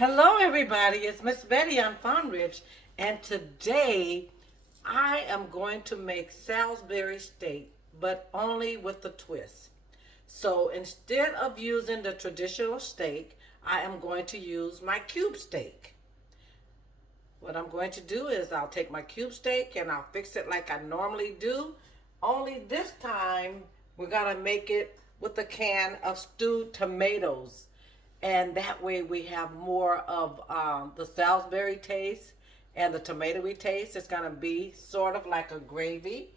Hello, everybody. It's Miss Betty on Fawn Ridge, and today I am going to make Salisbury steak, but only with a twist. So instead of using the traditional steak, I am going to use my cube steak. What I'm going to do is I'll take my cube steak and I'll fix it like I normally do. Only this time we're going to make it with a can of stewed tomatoes. And that way we have more of the Salisbury taste and the tomatoey taste. It's going to be sort of like a gravy.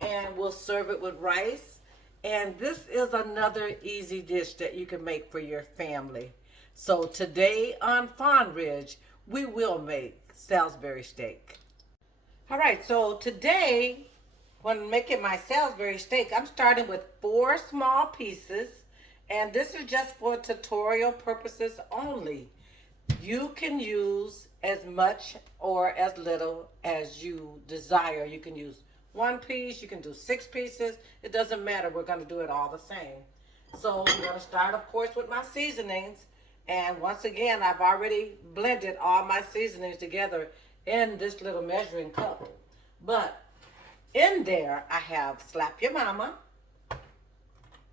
And we'll serve it with rice. And this is another easy dish that you can make for your family. So today on Fawn Ridge, we will make Salisbury steak. All right, so today, when making my Salisbury steak, I'm starting with 4 small pieces. And this is just for tutorial purposes only. You can use as much or as little as you desire. You can use 1 piece, you can do 6 pieces. It doesn't matter, we're gonna do it all the same. So we're gonna start, of course, with my seasonings. And once again, I've already blended all my seasonings together in this little measuring cup. But in there, I have Slap Your Mama.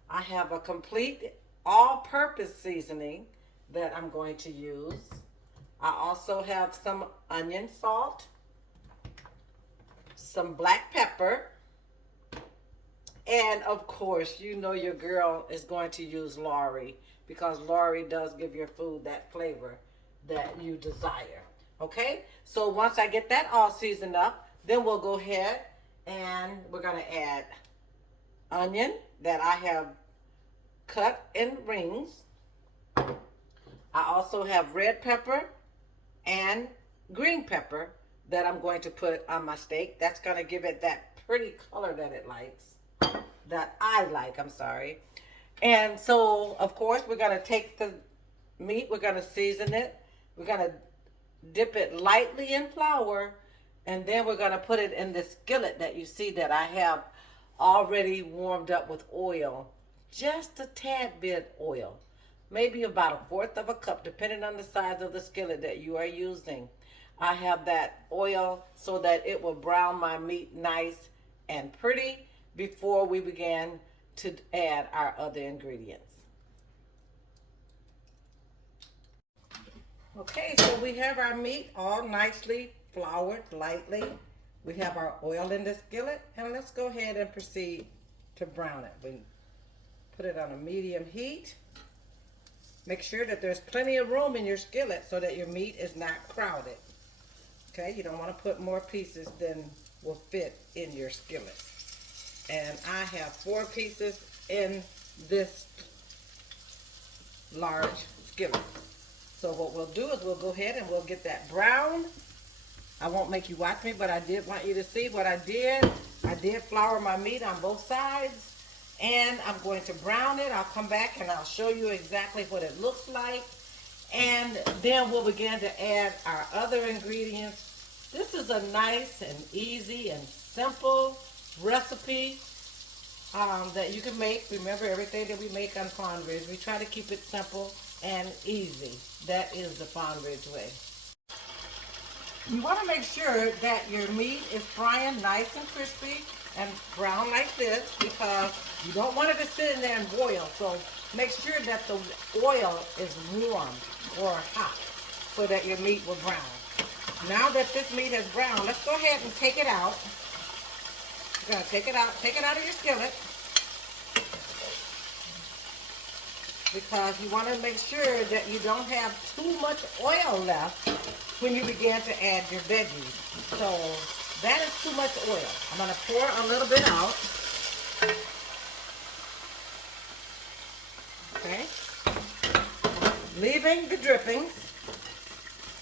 I have a complete all-purpose seasoning that I'm going to use. I also have some onion salt, some black pepper, and of course, you know your girl is going to use Lorry because Lorry does give your food that flavor that you desire. Okay, so once I get that all seasoned up, then we'll go ahead and we're going to add onion that I have cut in rings. I also have red pepper and green pepper that I'm going to put on my steak. That's going to give it that pretty color that it likes, that I like, I'm sorry. And so, of course, we're going to take the meat, we're going to season it, we're going to dip it lightly in flour, and then we're going to put it in this skillet that you see that I have already warmed up with oil. Just a tad bit oil, maybe about 1/4 of a cup, depending on the size of the skillet that you are using. I have that oil so that it will brown my meat nice and pretty before we begin to add our other ingredients. Okay, so we have our meat all nicely floured lightly. We have our oil in the skillet, and let's go ahead and proceed to brown it. We put it on a medium heat. Make sure that there's plenty of room in your skillet so that your meat is not crowded. Okay, you don't want to put more pieces than will fit in your skillet. And I have 4 pieces in this large skillet. So what we'll do is we'll go ahead and we'll get that brown. I won't make you watch me, but I did want you to see what I did. I did flour my meat on both sides. And I'm going to brown it. I'll come back and I'll show you exactly what it looks like. And then we'll begin to add our other ingredients. This is a nice and easy and simple recipe that you can make. Remember, everything that we make on Fawn Ridge, we try to keep it simple and easy. That is the Fawn Ridge way. You want to make sure that your meat is frying nice and crispy and brown like this because you don't want it to sit in there and boil. So make sure that the oil is warm or hot so that your meat will brown. Now that this meat has browned, let's go ahead and take it out. You're going to take it out of your skillet because you want to make sure that you don't have too much oil left when you begin to add your veggies. So that is too much oil. I'm going to pour a little bit out. Okay. Leaving the drippings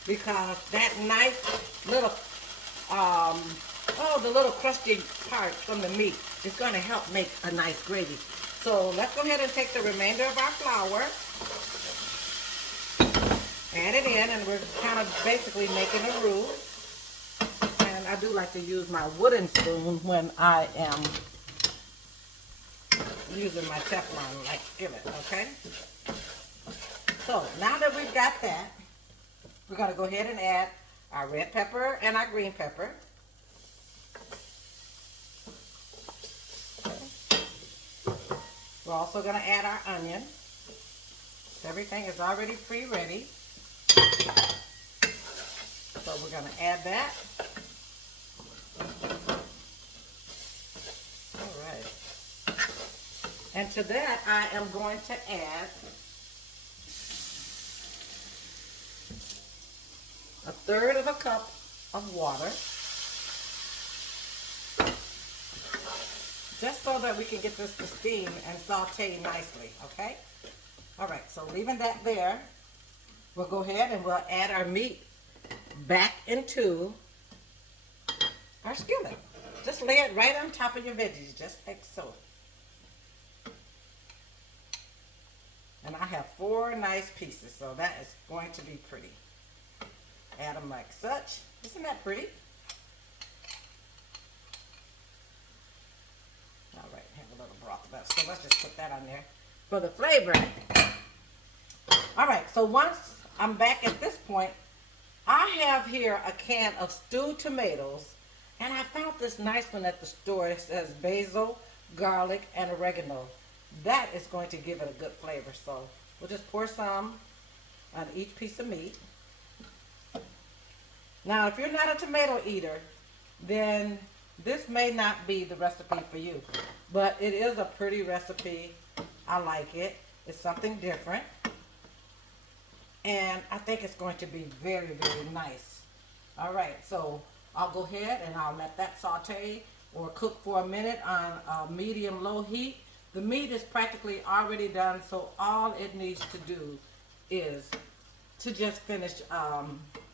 because that nice little, the little crusty part from the meat is going to help make a nice gravy. So let's go ahead and take the remainder of our flour, add it in, and we're kind of basically making a roux. And I do like to use my wooden spoon when I am using my Teflon like skillet, okay? So now that we've got that, We're going to go ahead and add our red pepper and our green pepper. We're also going to add our onion. Everything is already pre-ready. So we're going to add that. All right. And to that, I am going to add a third of a cup of water. Just so that we can get this to steam and saute nicely, okay? All right, so leaving that there, we'll go ahead and we'll add our meat back into our skillet. Just lay it right on top of your veggies, just like so. And I have 4 nice pieces, so that is going to be pretty. Add them like such. Isn't that pretty? All right, have a little broth about it. So let's just put that on there for the flavor. All right, so once I'm back at this point, I have here a can of stewed tomatoes, and I found this nice one at the store. It says basil, garlic, and oregano. That is going to give it a good flavor. So we'll just pour some on each piece of meat. Now, if you're not a tomato eater, then this may not be the recipe for you. But it is a pretty recipe. I like it. It's something different. And I think it's going to be very, very nice. All right, so I'll go ahead and I'll let that saute or cook for a minute on a medium-low heat. The meat is practically already done, so all it needs to do is to just finish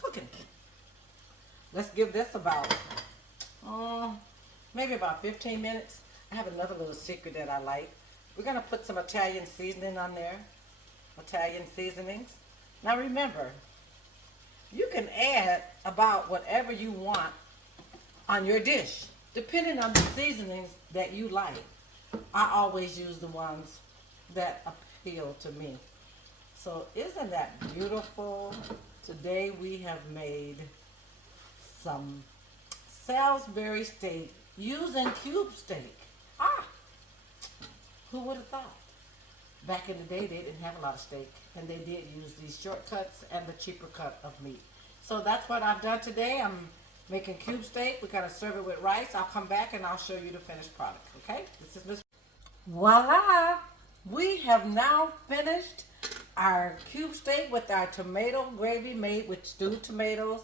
cooking. Let's give this about, maybe about 15 minutes. I have another little secret that I like. We're going to put some Italian seasoning on there. Italian seasonings. Now remember, you can add about whatever you want on your dish, depending on the seasonings that you like. I always use the ones that appeal to me. So isn't that beautiful? Today we have made some Salisbury steak using cube steak. Who would have thought? Back in the day, they didn't have a lot of steak, and they did use these shortcuts and the cheaper cut of meat. So that's what I've done today. I'm making cube steak. We're going to serve it with rice. I'll come back and I'll show you the finished product, okay? This is Miss. Voila! We have now finished our cube steak with our tomato gravy made with stewed tomatoes.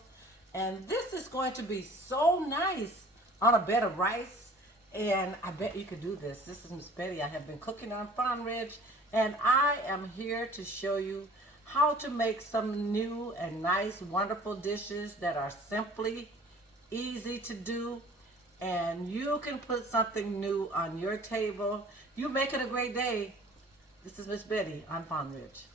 And this is going to be so nice on a bed of rice. And I bet you could do this. This is Miss Betty. I have been cooking on Farm Ridge, and I am here to show you how to make some new and nice, wonderful dishes that are simply easy to do. And you can put something new on your table. You make it a great day. This is Miss Betty on Farm Ridge.